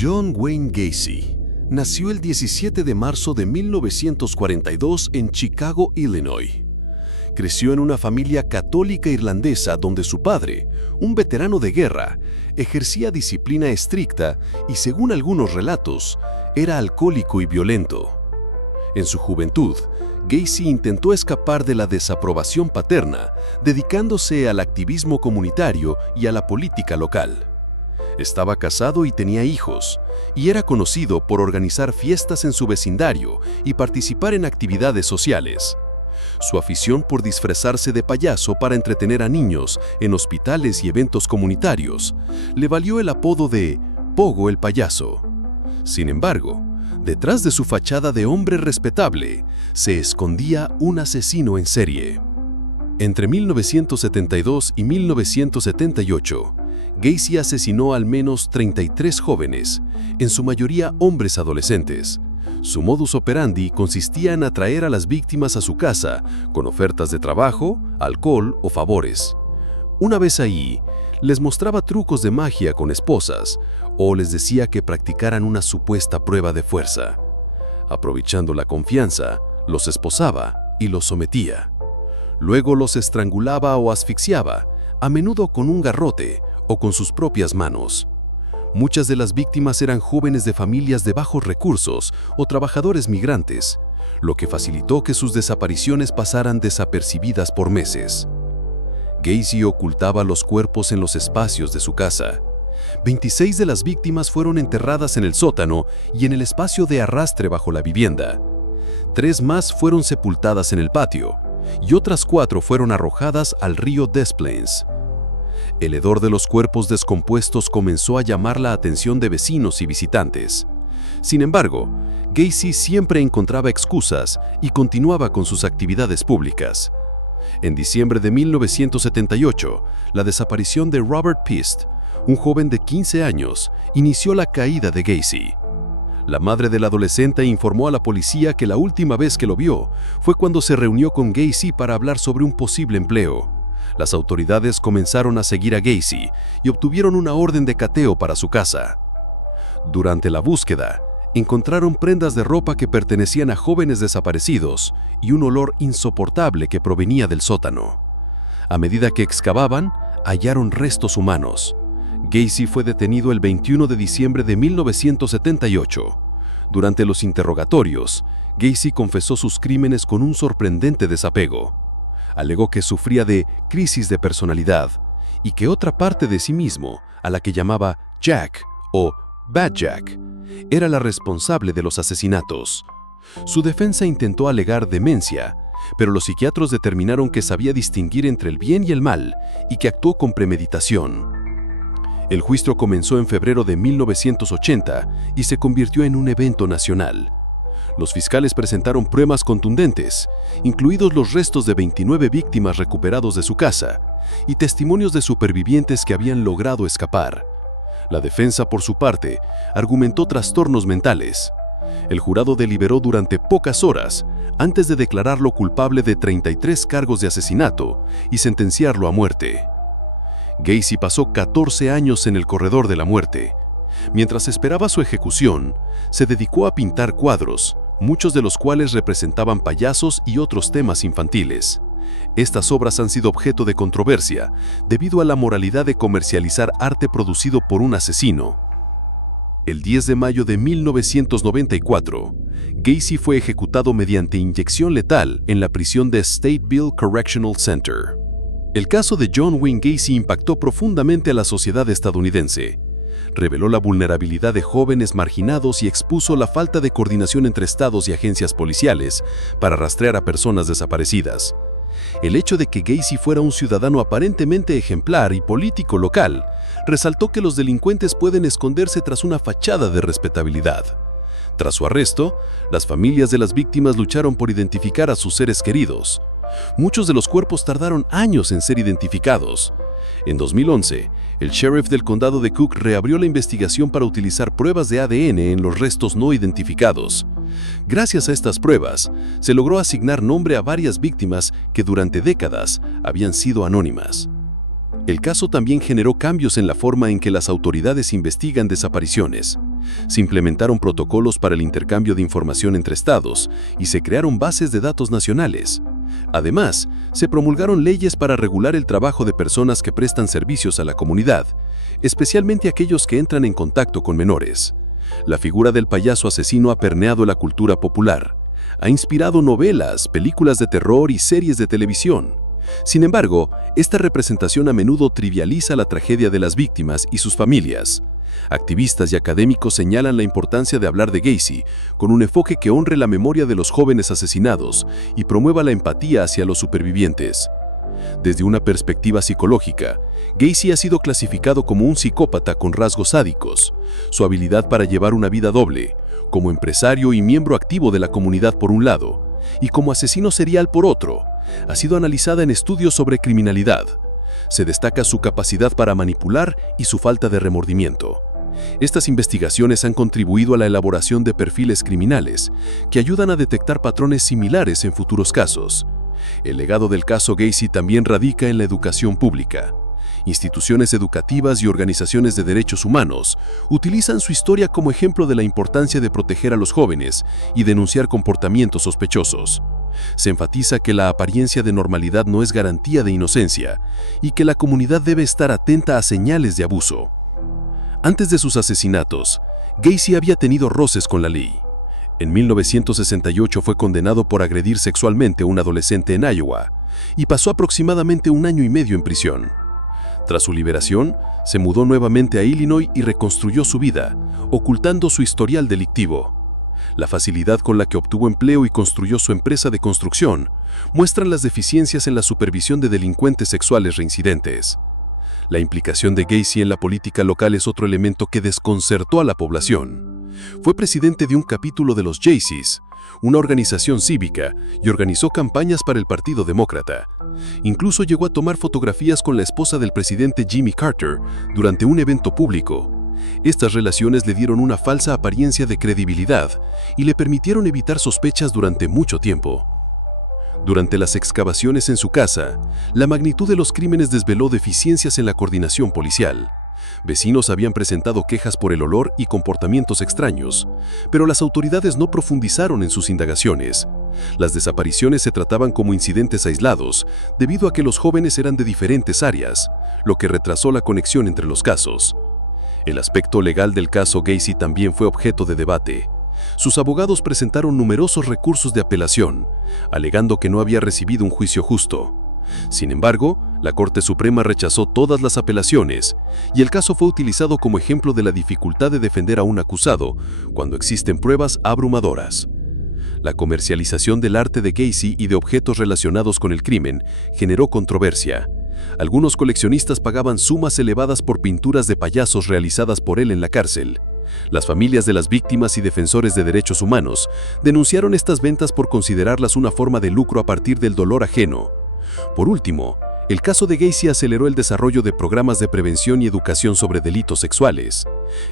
John Wayne Gacy nació el 17 de marzo de 1942 en Chicago, Illinois. Creció en una familia católica irlandesa donde su padre, un veterano de guerra, ejercía disciplina estricta y, según algunos relatos, era alcohólico y violento. En su juventud, Gacy intentó escapar de la desaprobación paterna, dedicándose al activismo comunitario y a la política local. Estaba casado y tenía hijos, y era conocido por organizar fiestas en su vecindario y participar en actividades sociales. Su afición por disfrazarse de payaso para entretener a niños en hospitales y eventos comunitarios le valió el apodo de Pogo el Payaso. Sin embargo, detrás de su fachada de hombre respetable, se escondía un asesino en serie. Entre 1972 y 1978, Gacy asesinó al menos 33 jóvenes, en su mayoría hombres adolescentes. Su modus operandi consistía en atraer a las víctimas a su casa con ofertas de trabajo, alcohol o favores. Una vez ahí, les mostraba trucos de magia con esposas o les decía que practicaran una supuesta prueba de fuerza. Aprovechando la confianza, los esposaba y los sometía. Luego los estrangulaba o asfixiaba, a menudo con un garrote o con sus propias manos. Muchas de las víctimas eran jóvenes de familias de bajos recursos o trabajadores migrantes, lo que facilitó que sus desapariciones pasaran desapercibidas por meses. Gacy ocultaba los cuerpos en los espacios de su casa. 26 de las víctimas fueron enterradas en el sótano y en el espacio de arrastre bajo la vivienda. 3 más fueron sepultadas en el patio, y otras 4 fueron arrojadas al río Des Plaines. El hedor de los cuerpos descompuestos comenzó a llamar la atención de vecinos y visitantes. Sin embargo, Gacy siempre encontraba excusas y continuaba con sus actividades públicas. En diciembre de 1978, la desaparición de Robert Pist, un joven de 15 años, inició la caída de Gacy. La madre del adolescente informó a la policía que la última vez que lo vio fue cuando se reunió con Gacy para hablar sobre un posible empleo. Las autoridades comenzaron a seguir a Gacy y obtuvieron una orden de cateo para su casa. Durante la búsqueda, encontraron prendas de ropa que pertenecían a jóvenes desaparecidos y un olor insoportable que provenía del sótano. A medida que excavaban, hallaron restos humanos. Gacy fue detenido el 21 de diciembre de 1978. Durante los interrogatorios, Gacy confesó sus crímenes con un sorprendente desapego. Alegó que sufría de crisis de personalidad y que otra parte de sí mismo, a la que llamaba Jack o Bad Jack, era la responsable de los asesinatos. Su defensa intentó alegar demencia, pero los psiquiatros determinaron que sabía distinguir entre el bien y el mal y que actuó con premeditación. El juicio comenzó en febrero de 1980 y se convirtió en un evento nacional. Los fiscales presentaron pruebas contundentes, incluidos los restos de 29 víctimas recuperados de su casa y testimonios de supervivientes que habían logrado escapar. La defensa, por su parte, argumentó trastornos mentales. El jurado deliberó durante pocas horas antes de declararlo culpable de 33 cargos de asesinato y sentenciarlo a muerte. Gacy pasó 14 años en el corredor de la muerte. Mientras esperaba su ejecución, se dedicó a pintar cuadros, muchos de los cuales representaban payasos y otros temas infantiles. Estas obras han sido objeto de controversia debido a la moralidad de comercializar arte producido por un asesino. El 10 de mayo de 1994, Gacy fue ejecutado mediante inyección letal en la prisión de Stateville Correctional Center. El caso de John Wayne Gacy impactó profundamente a la sociedad estadounidense. Reveló la vulnerabilidad de jóvenes marginados y expuso la falta de coordinación entre estados y agencias policiales para rastrear a personas desaparecidas. El hecho de que Gacy fuera un ciudadano aparentemente ejemplar y político local resaltó que los delincuentes pueden esconderse tras una fachada de respetabilidad. Tras su arresto, las familias de las víctimas lucharon por identificar a sus seres queridos. Muchos de los cuerpos tardaron años en ser identificados. En 2011, el sheriff del condado de Cook reabrió la investigación para utilizar pruebas de ADN en los restos no identificados. Gracias a estas pruebas, se logró asignar nombre a varias víctimas que durante décadas habían sido anónimas. El caso también generó cambios en la forma en que las autoridades investigan desapariciones. Se implementaron protocolos para el intercambio de información entre estados y se crearon bases de datos nacionales. Además, se promulgaron leyes para regular el trabajo de personas que prestan servicios a la comunidad, especialmente aquellos que entran en contacto con menores. La figura del payaso asesino ha permeado la cultura popular. Ha inspirado novelas, películas de terror y series de televisión. Sin embargo, esta representación a menudo trivializa la tragedia de las víctimas y sus familias. Activistas y académicos señalan la importancia de hablar de Gacy con un enfoque que honre la memoria de los jóvenes asesinados y promueva la empatía hacia los supervivientes. Desde una perspectiva psicológica, Gacy ha sido clasificado como un psicópata con rasgos sádicos. Su habilidad para llevar una vida doble, como empresario y miembro activo de la comunidad por un lado, y como asesino serial por otro, ha sido analizada en estudios sobre criminalidad. Se destaca su capacidad para manipular y su falta de remordimiento. Estas investigaciones han contribuido a la elaboración de perfiles criminales que ayudan a detectar patrones similares en futuros casos. El legado del caso Gacy también radica en la educación pública. Instituciones educativas y organizaciones de derechos humanos utilizan su historia como ejemplo de la importancia de proteger a los jóvenes y denunciar comportamientos sospechosos. Se enfatiza que la apariencia de normalidad no es garantía de inocencia y que la comunidad debe estar atenta a señales de abuso. Antes de sus asesinatos, Gacy había tenido roces con la ley. En 1968 fue condenado por agredir sexualmente a un adolescente en Iowa y pasó aproximadamente 1 año y medio en prisión. Tras su liberación, se mudó nuevamente a Illinois y reconstruyó su vida, ocultando su historial delictivo. La facilidad con la que obtuvo empleo y construyó su empresa de construcción muestran las deficiencias en la supervisión de delincuentes sexuales reincidentes. La implicación de Gacy en la política local es otro elemento que desconcertó a la población. Fue presidente de un capítulo de los Jaycees, una organización cívica, y organizó campañas para el Partido Demócrata. Incluso llegó a tomar fotografías con la esposa del presidente Jimmy Carter durante un evento público. Estas relaciones le dieron una falsa apariencia de credibilidad y le permitieron evitar sospechas durante mucho tiempo. Durante las excavaciones en su casa, la magnitud de los crímenes desveló deficiencias en la coordinación policial. Vecinos habían presentado quejas por el olor y comportamientos extraños, pero las autoridades no profundizaron en sus indagaciones. Las desapariciones se trataban como incidentes aislados, debido a que los jóvenes eran de diferentes áreas, lo que retrasó la conexión entre los casos. El aspecto legal del caso Gacy también fue objeto de debate. Sus abogados presentaron numerosos recursos de apelación, alegando que no había recibido un juicio justo. Sin embargo, la Corte Suprema rechazó todas las apelaciones, y el caso fue utilizado como ejemplo de la dificultad de defender a un acusado cuando existen pruebas abrumadoras. La comercialización del arte de Gacy y de objetos relacionados con el crimen generó controversia. Algunos coleccionistas pagaban sumas elevadas por pinturas de payasos realizadas por él en la cárcel. Las familias de las víctimas y defensores de derechos humanos denunciaron estas ventas por considerarlas una forma de lucro a partir del dolor ajeno. Por último, el caso de Gacy aceleró el desarrollo de programas de prevención y educación sobre delitos sexuales.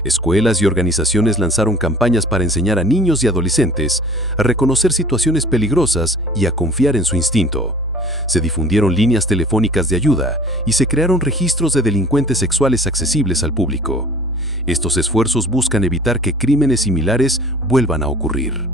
Escuelas y organizaciones lanzaron campañas para enseñar a niños y adolescentes a reconocer situaciones peligrosas y a confiar en su instinto. Se difundieron líneas telefónicas de ayuda y se crearon registros de delincuentes sexuales accesibles al público. Estos esfuerzos buscan evitar que crímenes similares vuelvan a ocurrir.